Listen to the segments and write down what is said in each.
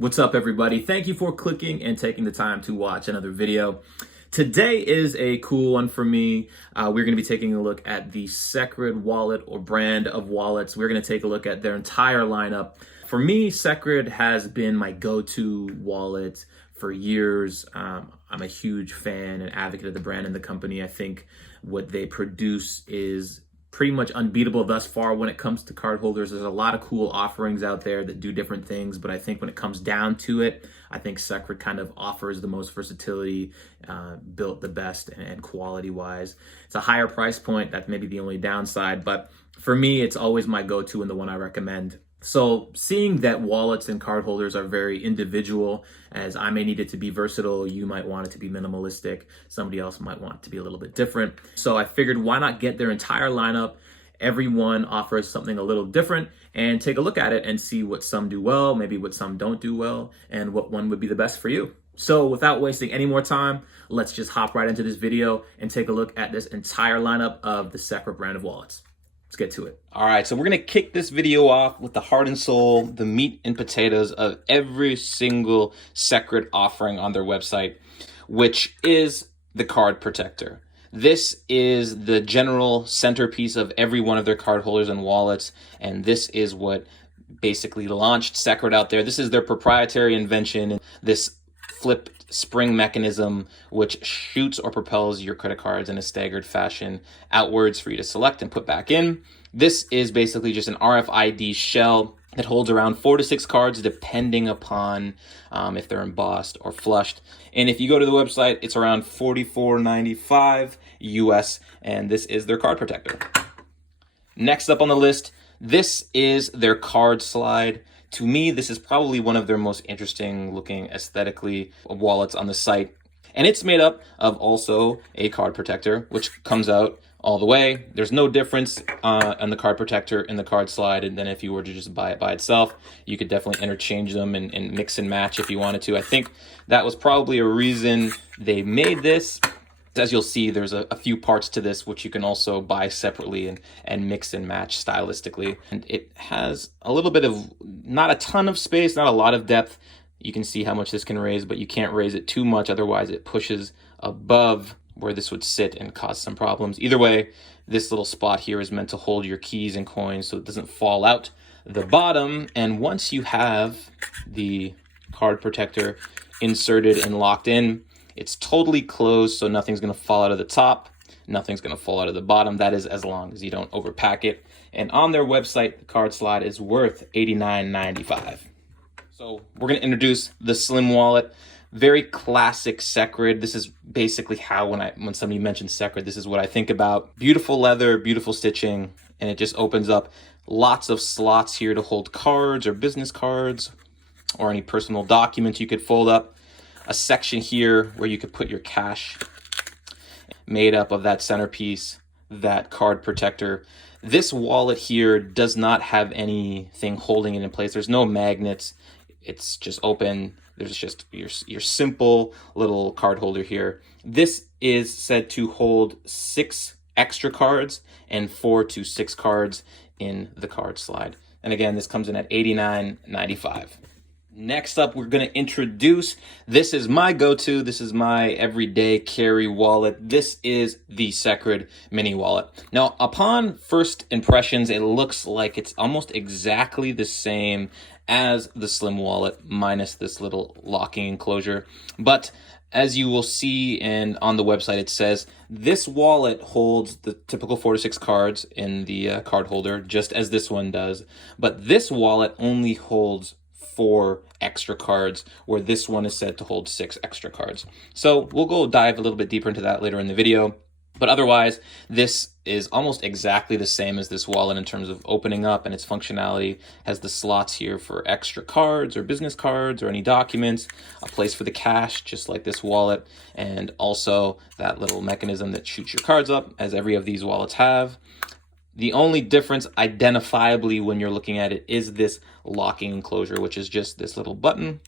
What's up, everybody? Thank you for clicking and taking the time to watch another video. Today is a cool one for me. We're going to be taking a look at the Secrid wallet or brand of wallets. We're going to take a look at their entire lineup. For me, Secrid has been my go-to wallet for years. I'm a huge fan and advocate of the brand and the company. I think what they produce is pretty much unbeatable thus far when it comes to card holders. There's a lot of cool offerings out there that do different things, but I think when it comes down to it, I think Secrid kind of offers the most versatility, built the best and quality-wise. It's a higher price point. That's maybe the only downside, but for me, it's always my go-to and the one I recommend. So seeing that wallets and card holders are very individual, as I may need it to be versatile, you might want it to be minimalistic, somebody else might want it to be a little bit different. So I figured, why not get their entire lineup? Everyone offers something a little different, and take a look at it and see what some do well, maybe what some don't do well, and what one would be the best for you. So without wasting any more time, let's just hop right into this video and take a look at this entire lineup of the Secrid brand of wallets. Let's get to it. All right, so we're gonna kick this video off with the heart and soul, the meat and potatoes of every single Secrid offering on their website, which is the Cardprotector. This is the general centerpiece of every one of their card holders and wallets, and this is what basically launched Secrid out there. This is their proprietary invention, this flipped spring mechanism which shoots or propels your credit cards in a staggered fashion outwards for you to select and put back in. This is basically just an RFID shell that holds around 4 to 6 cards depending upon if they're embossed or flushed. And if you go to the website, it's around $44.95 US, and this is their Cardprotector. Next up on the list, this is their Cardslide. To me, this is probably one of their most interesting looking aesthetically wallets on the site. And it's made up of also a Cardprotector, which comes out all the way. There's no difference on the Cardprotector and the Cardslide. And then if you were to just buy it by itself, you could definitely interchange them and mix and match if you wanted to. I think that was probably a reason they made this. As you'll see, there's a few parts to this which you can also buy separately and mix and match stylistically. And it has a little bit of, not a ton of space, not a lot of depth. You can see how much this can raise, but you can't raise it too much, otherwise it pushes above where this would sit and cause some problems. Either way, this little spot here is meant to hold your keys and coins so it doesn't fall out the bottom. And once you have the Cardprotector inserted and locked in, it's totally closed, so nothing's going to fall out of the top, nothing's going to fall out of the bottom. That is as long as you don't overpack it. And on their website, the Cardslide is worth $89.95. So we're going to introduce the Slimwallet. Very classic Secrid. This is basically how when somebody mentions Secrid, this is what I think about. Beautiful leather, beautiful stitching, and it just opens up lots of slots here to hold cards or business cards or any personal documents you could fold up. A section here where you could put your cash, made up of that centerpiece, that Cardprotector. This wallet here does not have anything holding it in place. There's no magnets. It's just open. There's just your simple little card holder here. This is said to hold 6 extra cards and 4 to 6 cards in the Cardslide. And again, this comes in at $89.95. Next up, we're going to introduce, this is my go-to, this is my everyday carry wallet. This is the Secrid Miniwallet. Now, upon first impressions, it looks like it's almost exactly the same as the Slimwallet, minus this little locking enclosure. But as you will see, and on the website it says, this wallet holds the typical 4 to 6 cards in the card holder, just as this one does. But this wallet only holds 4 extra cards, where this one is said to hold 6 extra cards. So we'll go dive a little bit deeper into that later in the video. But otherwise, this is almost exactly the same as this wallet in terms of opening up, and its functionality has the slots here for extra cards or business cards or any documents, a place for the cash, just like this wallet, and also that little mechanism that shoots your cards up, as every of these wallets have. The only difference identifiably when you're looking at it is this locking enclosure, which is just this little button,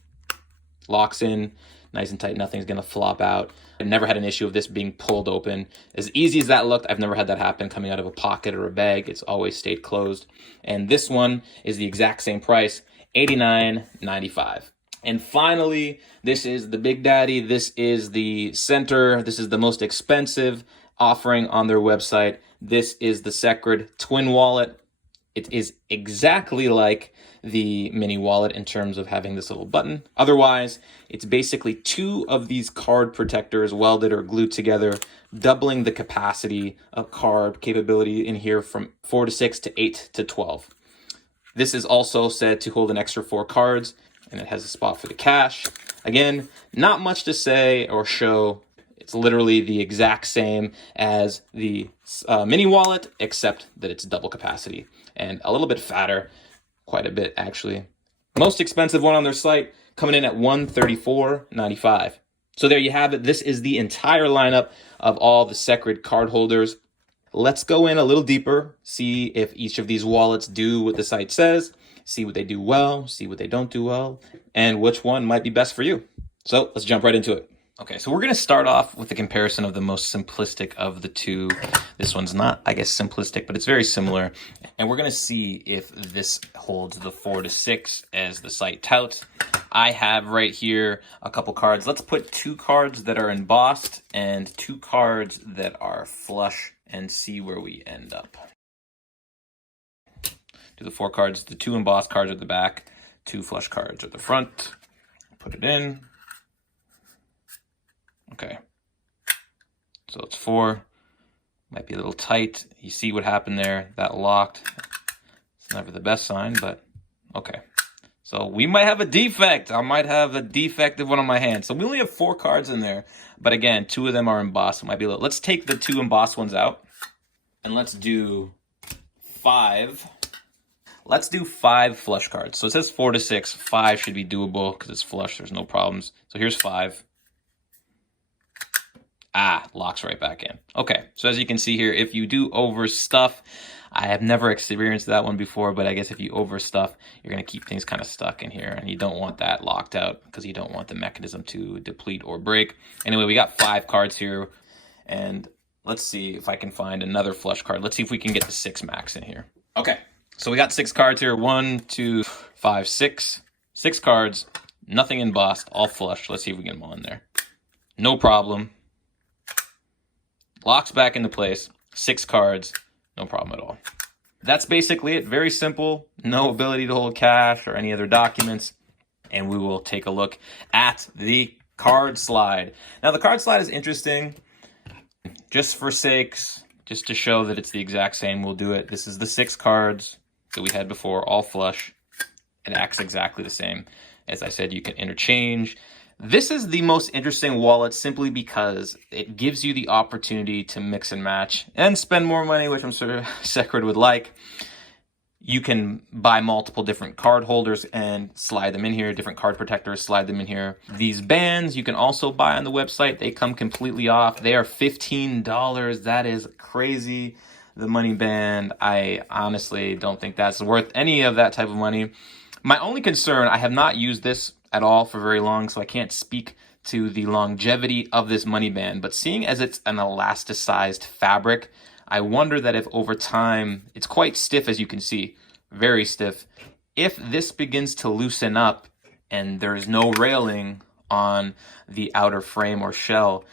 locks in, nice and tight, nothing's gonna flop out. I've never had an issue of this being pulled open. As easy as that looked, I've never had that happen coming out of a pocket or a bag. It's always stayed closed. And this one is the exact same price, $89.95. And finally, this is the big daddy. This is the center. This is the most expensive offering on their website. This is the Secrid Twinwallet. It is exactly like the mini wallet in terms of having this little button. Otherwise, it's basically two of these card protectors welded or glued together, doubling the capacity of card capability in here from 4 to 6 to 8 to 12. This is also said to hold an extra 4 cards, and it has a spot for the cash. Again, not much to say or show. It's literally the exact same as the mini wallet, except that it's double capacity and a little bit fatter, quite a bit actually. Most expensive one on their site, coming in at $134.95. So there you have it. This is the entire lineup of all the Secrid card holders. Let's go in a little deeper, see if each of these wallets do what the site says, see what they do well, see what they don't do well, and which one might be best for you. So let's jump right into it. Okay, so we're going to start off with the comparison of the most simplistic of the two. This one's not, I guess, simplistic, but it's very similar. And we're going to see if this holds the 4 to 6 as the site touts. I have right here a couple cards. Let's put 2 cards that are embossed and 2 cards that are flush and see where we end up. Do the 4 cards, the 2 embossed cards at the back, 2 flush cards at the front. Put it in. Okay, so it's 4, might be a little tight. You see what happened there, that locked. It's never the best sign, but okay. So we might have a defect. I might have a defective one on my hand. So we only have 4 cards in there, but again, 2 of them are embossed. It might be a little, let's take the 2 embossed ones out and let's do 5. Let's do 5 flush cards. So it says 4 to 6, 5 should be doable because it's flush, there's no problems. So here's 5. Locks right back in. Okay, so as you can see here, if you do overstuff, I have never experienced that one before, but I guess if you overstuff, you're going to keep things kind of stuck in here, and you don't want that locked out because you don't want the mechanism to deplete or break. Anyway, we got 5 cards here, and let's see if I can find another flush card. Let's see if we can get the 6 max in here. Okay, so we got 6 cards here. 1, 2, 5, 6. 6 cards, nothing embossed, all flush. Let's see if we can get them all in there. No problem. Locks back into place, 6 cards, no problem at all. That's basically it. Very simple. No ability to hold cash or any other documents. And we will take a look at the Cardslide. Now, the Cardslide is interesting. Just for sakes, just to show that it's the exact same, we'll do it. This is the 6 cards that we had before, all flush. It acts exactly the same. As I said, you can interchange. This is the most interesting wallet simply because it gives you the opportunity to mix and match and spend more money, which I'm sure Secrid would like. You can buy multiple different card holders and slide them in here, different card protectors, slide them in here. These bands you can also buy on the website. They come completely off. They are $15. That is crazy. The money band, I honestly don't think that's worth any of that type of money. My only concern, I have not used this at all for very long, so I can't speak to the longevity of this money band. But seeing as it's an elasticized fabric, I wonder that if over time, it's quite stiff as you can see, very stiff. If this begins to loosen up and there's no railing on the outer frame or shell,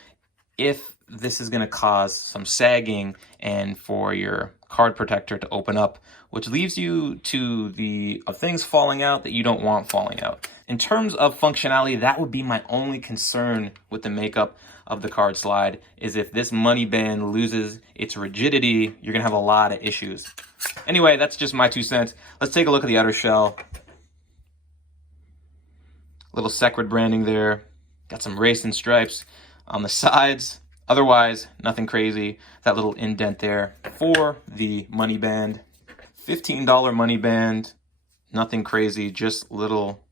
if this is going to cause some sagging and for your card protector to open up, which leaves you to the things falling out that you don't want falling out. In terms of functionality, that would be my only concern with the makeup of the Cardslide, is if this money band loses its rigidity, you're gonna have a lot of issues. Anyway, that's just my 2 cents. Let's take a look at the outer shell. Little Secrid branding there. Got some racing stripes on the sides. Otherwise, nothing crazy. That little indent there for the money band. $15 money band. Nothing crazy, just little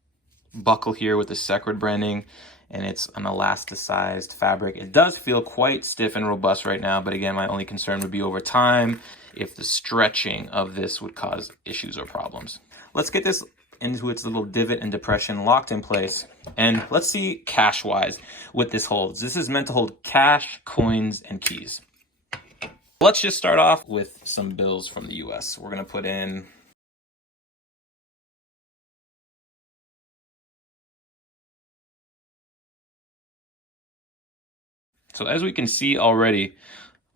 buckle here with the Secrid branding, and it's an elasticized fabric. It does feel quite stiff and robust right now, but again, my only concern would be over time if the stretching of this would cause issues or problems. Let's get this into its little divot and depression locked in place, and let's see cash wise what this holds. This is meant to hold cash, coins, and keys. Let's just start off with some bills from the US. We're gonna put in So as we can see already,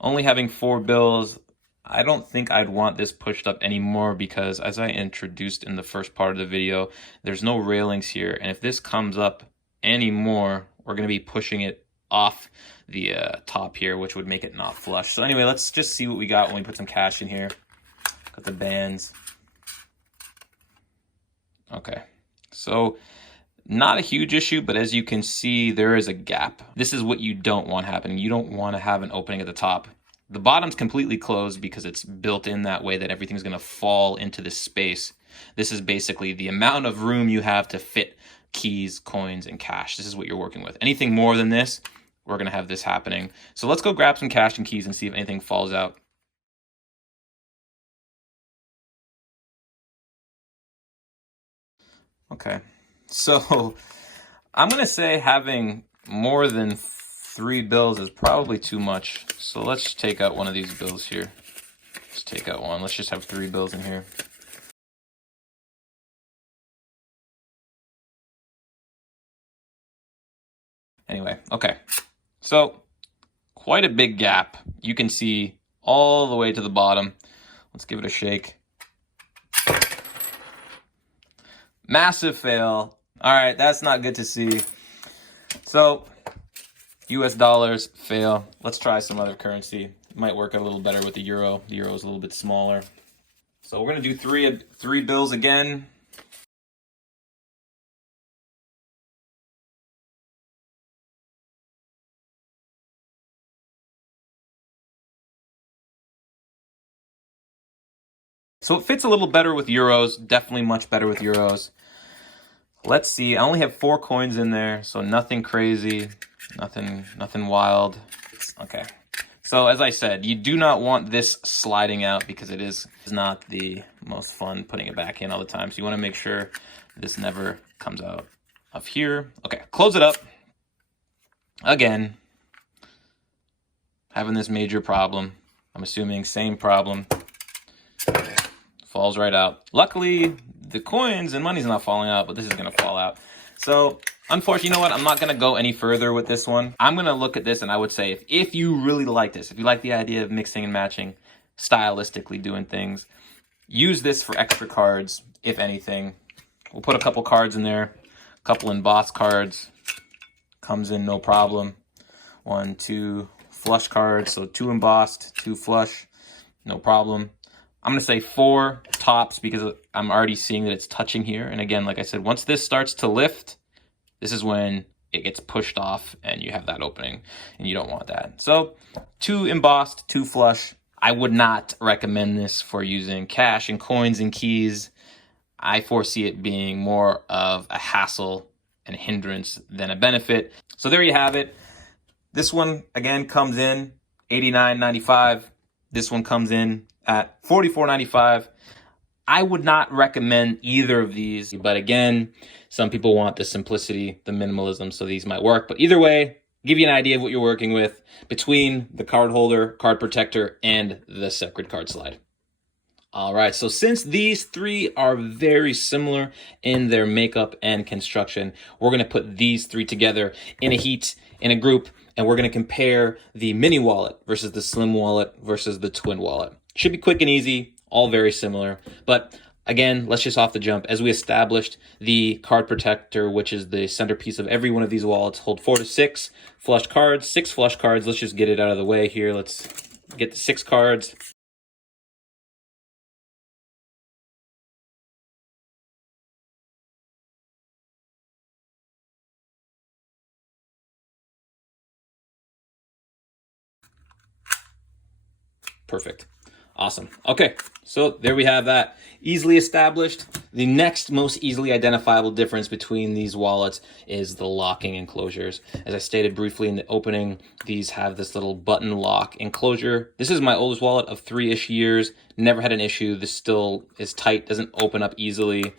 only having 4 bills, I don't think I'd want this pushed up anymore because as I introduced in the first part of the video, there's no railings here. And if this comes up anymore, we're going to be pushing it off the top here, which would make it not flush. So anyway, let's just see what we got when we put some cash in here. Got the bands. Okay, so not a huge issue, but as you can see, there is a gap. This is what you don't want happening. You don't want to have an opening at the top. The bottom's completely closed because it's built in that way that everything's going to fall into this space. This is basically the amount of room you have to fit keys, coins, and cash. This is what you're working with. Anything more than this, we're going to have this happening. So let's go grab some cash and keys and see if anything falls out. Okay, so I'm going to say having more than 3 bills is probably too much. So let's take out one of these bills here. Let's take out one. Let's just have 3 bills in here. Anyway, okay. So quite a big gap. You can see all the way to the bottom. Let's give it a shake. Massive fail. All right, that's not good to see. So US dollars, fail. Let's try some other currency. It might work a little better with the euro. The euro is a little bit smaller. So we're gonna do three bills again. So it fits a little better with euros, definitely much better with euros. Let's see, I only have 4 coins in there, so nothing crazy, nothing wild. Okay, so as I said, you do not want this sliding out because it is not the most fun putting it back in all the time. So you wanna make sure this never comes out of here. Okay, close it up. Again, having this major problem. I'm assuming same problem. Falls right out. Luckily, the coins and money's not falling out, but this is gonna fall out. So, unfortunately, you know what? I'm not gonna go any further with this one. I'm gonna look at this and I would say, if you really like this, if you like the idea of mixing and matching, stylistically doing things, use this for extra cards, if anything. We'll put a couple cards in there, a couple embossed cards, comes in no problem. 1, 2 flush cards, so 2 embossed, 2 flush, no problem. I'm going to say 4 tops because I'm already seeing that it's touching here. And again, like I said, once this starts to lift, this is when it gets pushed off and you have that opening and you don't want that. So 2 embossed, 2 flush. I would not recommend this for using cash and coins and keys. I foresee it being more of a hassle and hindrance than a benefit. So there you have it. This one, again, comes in $89.95. This one comes in at $44.95. I would not recommend either of these, but again, some people want the simplicity, the minimalism, so these might work. But either way, give you an idea of what you're working with between the card holder, card protector, and the Secrid Cardslide. All right, so since these 3 are very similar in their makeup and construction, we're going to put these 3 together in a heat, in a group, and we're going to compare the Miniwallet versus the Slimwallet versus the Twinwallet. Should be quick and easy, all very similar. But again, let's just off the jump. As we established, the card protector, which is the centerpiece of every one of these wallets, hold 4 to 6 flush cards, 6 flush cards. Let's just get it out of the way here. Let's get the 6 cards. Perfect. Awesome. Okay, so there we have that. Easily established. The next most easily identifiable difference between these wallets is the locking enclosures. As I stated briefly in the opening, these have this little button lock enclosure. This is my oldest wallet of 3-ish years. Never had an issue. This still is tight, doesn't open up easily.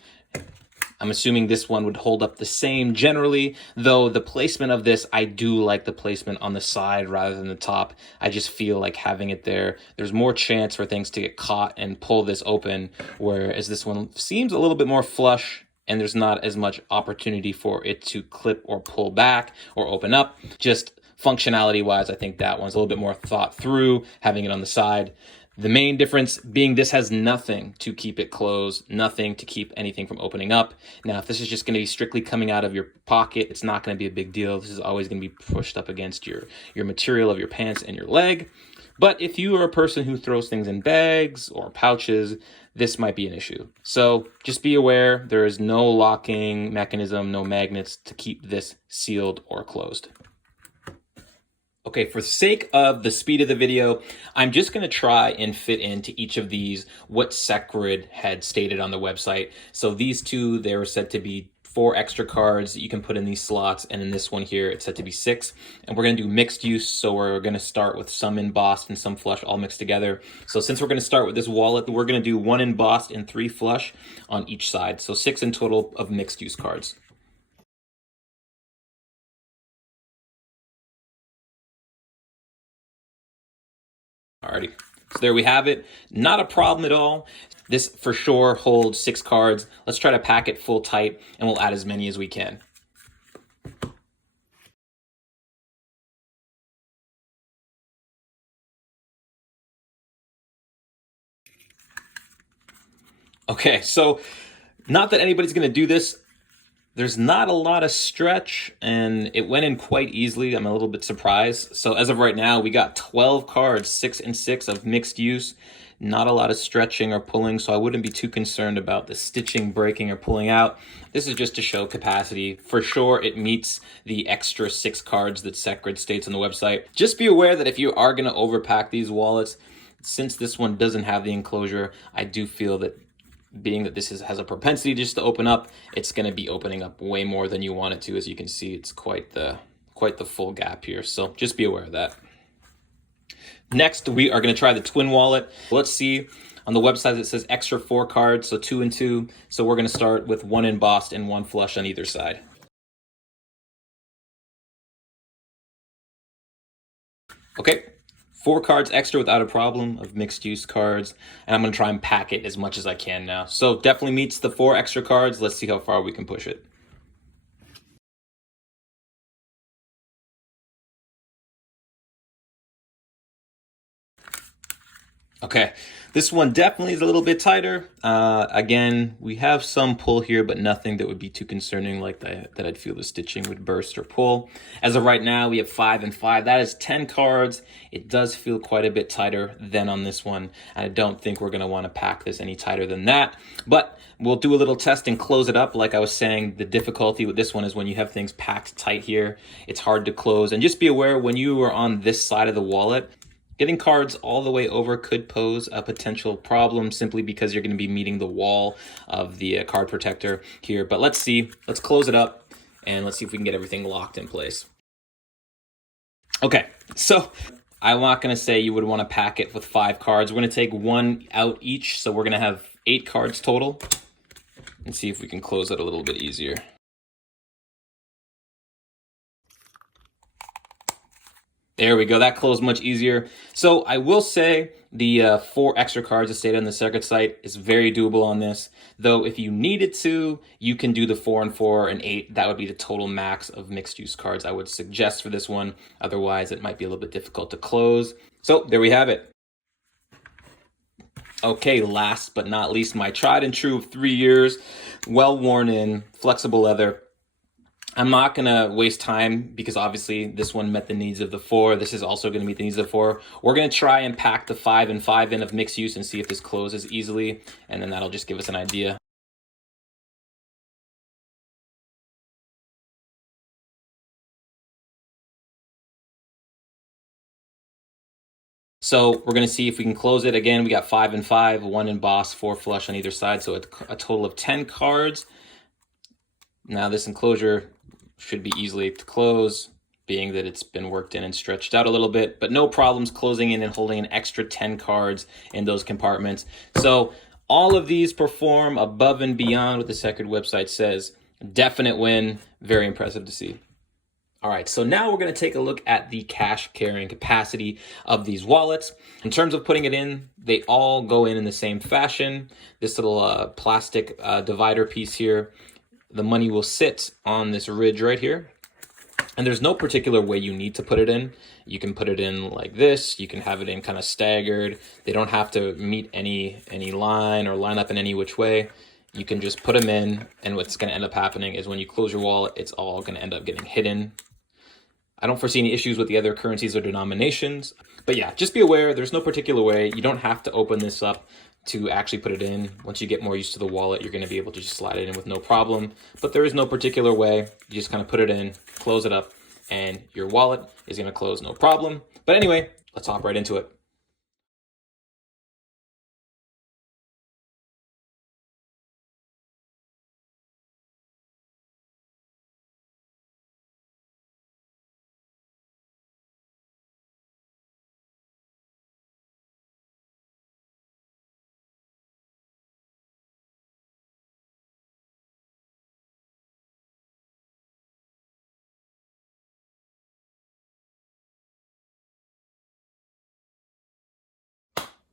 I'm assuming this one would hold up the same generally, though the placement of this, I do like the placement on the side rather than the top. I just feel like having it there, there's more chance for things to get caught and pull this open, whereas this one seems a little bit more flush and there's not as much opportunity for it to clip or pull back or open up. Just functionality wise, I think that one's a little bit more thought through, having it on the side. The main difference being this has nothing to keep it closed, nothing to keep anything from opening up. Now, if this is just going to be strictly coming out of your pocket, it's not going to be a big deal. This is always going to be pushed up against your material of your pants and your leg. But if you are a person who throws things in bags or pouches, this might be an issue. So just be aware, there is no locking mechanism, no magnets to keep this sealed or closed. Okay, for the sake of the speed of the video, I'm just going to try and fit into each of these what Secrid had stated on the website. So these two, they were said to be 4 extra cards that you can put in these slots, and in this one here, it's said to be 6. And we're going to do mixed use, so we're going to start with some embossed and some flush all mixed together. So since we're going to start with this wallet, we're going to do 1 embossed and 3 flush on each side. So 6 in total of mixed use cards. Alrighty, so there we have it. Not a problem at all. This for sure holds 6 cards. Let's try to pack it full tight, and we'll add as many as we can. Okay, so not that anybody's going to do this. There's not a lot of stretch, and it went in quite easily. I'm a little bit surprised. So as of right now, we got 12 cards, 6 and 6 of mixed use. Not a lot of stretching or pulling, so I wouldn't be too concerned about the stitching, breaking, or pulling out. This is just to show capacity. For sure, it meets the extra 6 cards that Secrid states on the website. Just be aware that if you are going to overpack these wallets, since this one doesn't have the enclosure, I do feel that being that this has a propensity just to open up, it's going to be opening up way more than you want it to. As you can see, it's quite the full gap here. So just be aware of that. Next, we are going to try the twin wallet. Let's see. On the website, it says extra 4 cards, so 2 and 2. So we're going to start with 1 embossed and 1 flush on either side. Okay. 4 cards extra without a problem of mixed use cards, and I'm going to try and pack it as much as I can now. So definitely meets the 4 extra cards. Let's see how far we can push it. Okay, this one definitely is a little bit tighter. Again, we have some pull here, but nothing that would be too concerning like that I'd feel the stitching would burst or pull. As of right now, we have 5 and 5. That is 10 cards. It does feel quite a bit tighter than on this one. I don't think we're going to want to pack this any tighter than that, but we'll do a little test and close it up. Like I was saying, the difficulty with this one is when you have things packed tight here, it's hard to close. And just be aware when you are on this side of the wallet, getting cards all the way over could pose a potential problem simply because you're going to be meeting the wall of the card protector here. But let's see. Let's close it up and let's see if we can get everything locked in place. Okay, so I'm not going to say you would want to pack it with 5 cards. We're going to take 1 out each. So we're going to have 8 cards total and see if we can close it a little bit easier. There we go. That closed much easier. So I will say the 4 extra cards that stayed on the Secrid site is very doable on this. Though if you needed to, you can do the 4 and 4 and 8. That would be the total max of mixed use cards I would suggest for this one. Otherwise, it might be a little bit difficult to close. So there we have it. Okay, last but not least, my tried and true of 3 years, well worn in, flexible leather. I'm not going to waste time because obviously this one met the needs of the 4. This is also going to meet the needs of the 4. We're going to try and pack the 5 and 5 in of mixed use and see if this closes easily, and then that'll just give us an idea. So we're going to see if we can close it. Again, we got 5 and 5, 1 embossed, 4 flush on either side, so a total of 10 cards. Now this enclosure should be easily to close, being that it's been worked in and stretched out a little bit, but no problems closing in and holding an extra 10 cards in those compartments. So all of these perform above and beyond what the Secrid website says. Definite win. Very impressive to see. All right, so now we're going to take a look at the cash carrying capacity of these wallets. In terms of putting it in, they all go in the same fashion. This little plastic divider piece here, the money will sit on this ridge right here. And there's no particular way you need to put it in. You can put it in like this. You can have it in kind of staggered. They don't have to meet any line or line up in any which way. You can just put them in, and what's going to end up happening is when you close your wallet, it's all going to end up getting hidden. I don't foresee any issues with the other currencies or denominations. But yeah, just be aware, there's no particular way. You don't have to open this up to actually put it in. Once you get more used to the wallet, you're going to be able to just slide it in with no problem. But there is no particular way. You just kind of put it in, close it up, and your wallet is going to close no problem. But anyway, let's hop right into it.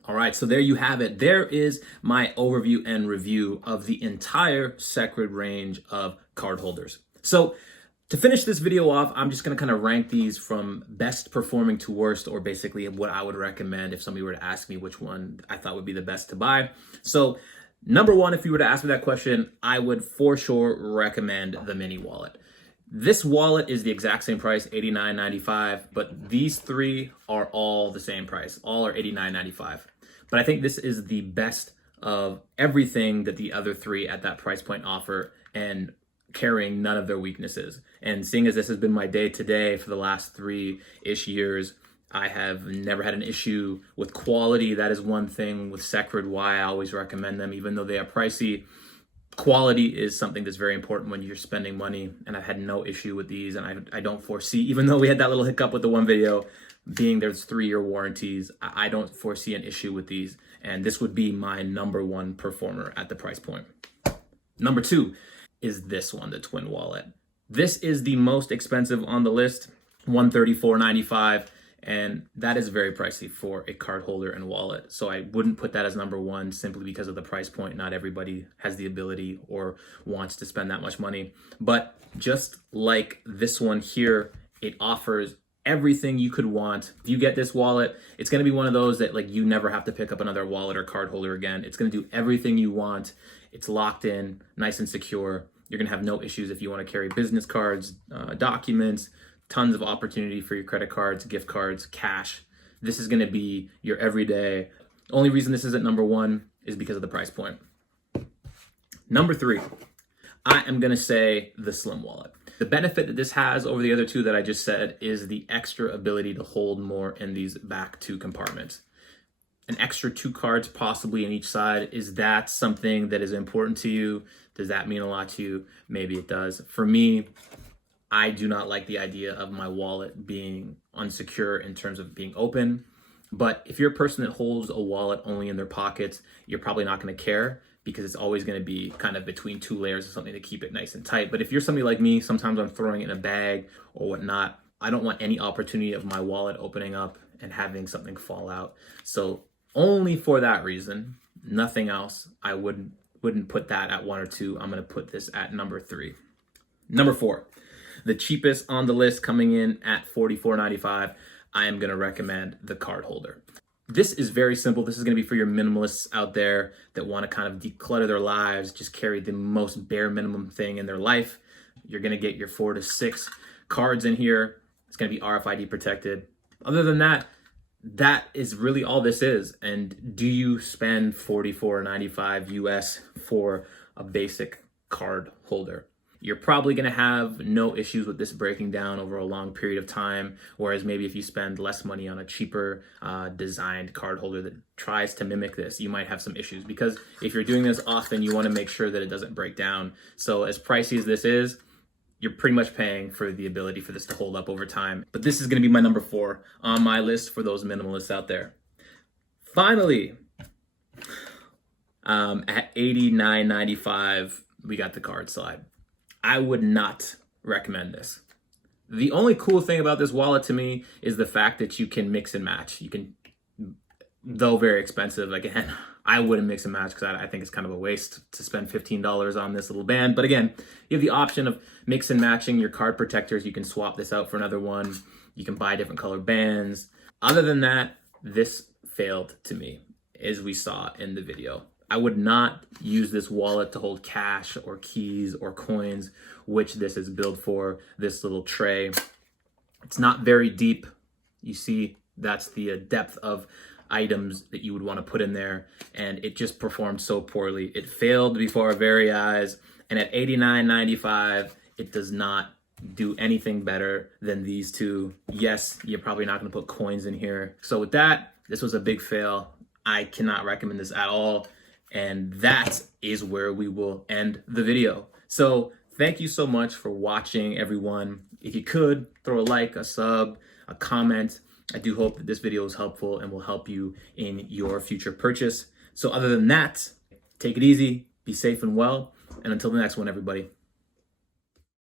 All right, so there you have it. There is my overview and review of the entire Secrid range of card holders. So to finish this video off, I'm just gonna kind of rank these from best performing to worst, or basically what I would recommend if somebody were to ask me which one I thought would be the best to buy. So number one, if you were to ask me that question, I would for sure recommend the Miniwallet. This wallet is the exact same price, $89.95, but these three are all the same price. All are $89.95. But I think this is the best of everything that the other three at that price point offer, and carrying none of their weaknesses. And seeing as this has been my day-to-day for the last 3-ish years, I have never had an issue with quality. That is one thing with Secrid, why I always recommend them, even though they are pricey. Quality is something that's very important when you're spending money, and I've had no issue with these, and I don't foresee, even though we had that little hiccup with the one video, being there's 3-year warranties, I don't foresee an issue with these, and this would be my number one performer at the price point. Number two is this one, the Twinwallet. This is the most expensive on the list, $134.95, and that is very pricey for a card holder and wallet. So I wouldn't put that as number one simply because of the price point. Not everybody has the ability or wants to spend that much money. But just like this one here, it offers everything you could want. If you get this wallet, it's going to be one of those that like you never have to pick up another wallet or card holder again. It's going to do everything you want. It's locked in, nice and secure. You're going to have no issues if you want to carry business cards, documents, tons of opportunity for your credit cards, gift cards, cash. This is going to be your everyday. Only reason this isn't number one is because of the price point. Number three, I am going to say the Slimwallet. The benefit that this has over the other two that I just said is the extra ability to hold more in these back two compartments. An extra 2 cards possibly in each side. Is that something that is important to you? Does that mean a lot to you? Maybe it does. For me, I do not like the idea of my wallet being unsecure in terms of being open. But if you're a person that holds a wallet only in their pockets, you're probably not going to care, because it's always going to be kind of between 2 layers of something to keep it nice and tight. But if you're somebody like me, sometimes I'm throwing it in a bag or whatnot. I don't want any opportunity of my wallet opening up and having something fall out. So only for that reason, nothing else, I wouldn't put that at 1 or 2. I'm going to put this at number 3. Number 4, the cheapest on the list, coming in at $44.95. I am going to recommend the card holder. This is very simple. This is going to be for your minimalists out there that want to kind of declutter their lives, just carry the most bare minimum thing in their life. You're going to get your 4 to 6 cards in here. It's going to be RFID protected. Other than that, that is really all this is. And do you spend $44.95 US for a basic card holder? You're probably going to have no issues with this breaking down over a long period of time. Whereas maybe if you spend less money on a cheaper designed card holder that tries to mimic this, you might have some issues, because if you're doing this often, you want to make sure that it doesn't break down. So as pricey as this is, you're pretty much paying for the ability for this to hold up over time. But this is going to be my number 4 on my list for those minimalists out there. Finally, at $89.95, we got the Cardslide. I would not recommend this. The only cool thing about this wallet to me is the fact that you can mix and match. You can though very expensive. Again, I wouldn't mix and match because I think it's kind of a waste to spend $15 on this little band. But again, you have the option of mix and matching your card protectors. You can swap this out for another one. You can buy different color bands. Other than that, this failed to me, as we saw in the video. I would not use this wallet to hold cash or keys or coins, which this is built for, this little tray. It's not very deep. You see, that's the depth of items that you would want to put in there, and it just performed so poorly. It failed before our very eyes, and at $89.95, it does not do anything better than these two. Yes, you're probably not going to put coins in here. So with that, this was a big fail. I cannot recommend this at all. And that is where we will end the video. So thank you so much for watching, everyone. If you could, throw a like, a sub, a comment. I do hope that this video is helpful and will help you in your future purchase. So other than that, take it easy, be safe and well, and until the next one, everybody.